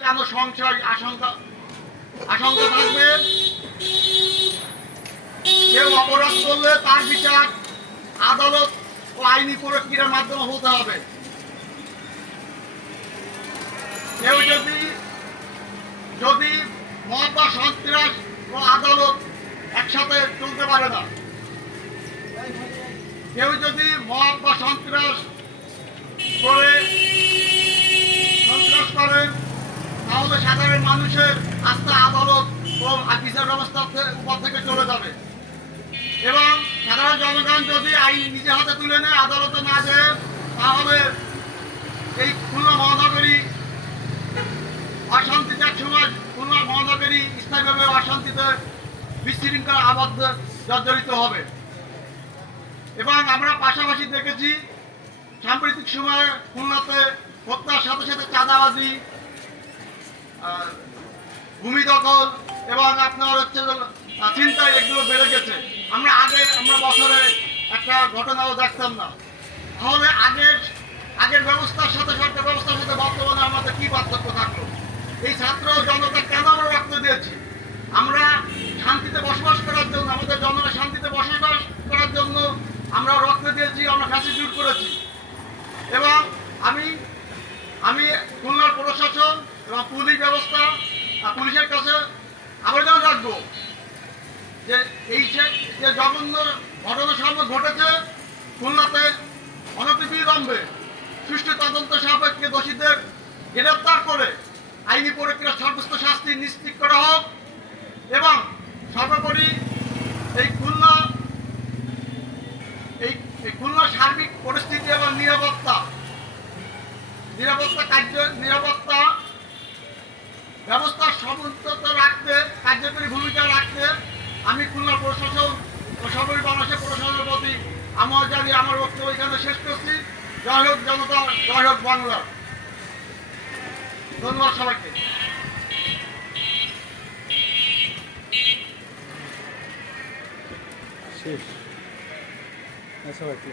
কেন সংশয় আশঙ্কা আশঙ্কা থাকবে? কেউ অপরাধ করলে তার বিচার আদালত ও আইনি প্রক্রিয়ার মাধ্যমে হতে হবে। কেউ যদি যদি মত বা সন্ত্রাস ও আদালত একসাথে চলতে পারে না। কেউ যদি মত বা সন্ত্রাস করে সন্ত্রাস করেন সাধারণ মানুষের আস্থা, আদালত ও বিচার ব্যবস্থার উপর থেকে চলে যাবে। এবং সাধারণ জনগণ যদি আইন নিজে হাতে তুলে নেয়, আদালতে না যায়, তাহলে এই খুলনা মহানগরী অশান্তিতে সময় খুলনা মহানগরী স্থায়ীভাবে অশান্তিতে বিশৃঙ্খলা আবদ্ধ জর্জরিত হবে। এবং আমরা পাশাপাশি দেখেছি, সাম্প্রতিক সময়ে খুলনাতে হত্যার সাথে সাথে চাঁদাবাজি ভূমি দখল এবং আপনার হচ্ছে ছিনতাই এগুলো বেড়ে গেছে। আমরা আগে, আমরা বছরে একটা ঘটনাও দেখতাম না। তাহলে আগের আগের ব্যবস্থার সাথে সরকার ব্যবস্থার সাথে বর্তমানে আমাদের কি পার্থক্য থাকল? এই ছাত্র জনতা কেন আমরা রক্ত দিয়েছি? আমরা শান্তিতে বসবাস করার জন্য, আমাদের জনগণের শান্তিতে বসবাস করার জন্য আমরা রক্ত দিয়েছি, আমরা ফাঁসি দূর করেছি। এবং আমি আমি খুলনার প্রশাসন এবং পুলিশ ব্যবস্থা পুলিশের কাছে আবেদন রাখব যে এই যে জঘন্য ঘটনা সামনে ঘটেছে, খুলনাতে অনতিবিলম্বে সুষ্ঠু তদন্ত সাপেক্ষে দোষীদের গ্রেপ্তার করে আইনি প্রক্রিয়ার সর্বোচ্চ শাস্তি নিশ্চিত করা হোক এবং সর্বোপরি এই খুলনা, এই খুলনার সার্বিক পরিস্থিতি এবং নিরাপত্তা নিরাপত্তা কার্য, নিরাপত্তা ব্যবস্থা সমুন্নত রাখতে, কার্যকরী ভূমিকা রাখতে আমি খুলনা প্রশাসন ও সবরি বাংলাদেশের প্রশাসনের প্রতি আমার জানি আমার বক্তব্য এখানে শেষ করছি। জয় হোক জনতা, জয় হোক বাংলা। ধন্যবাদ সবাইকে। শেষ। আচ্ছা ওকে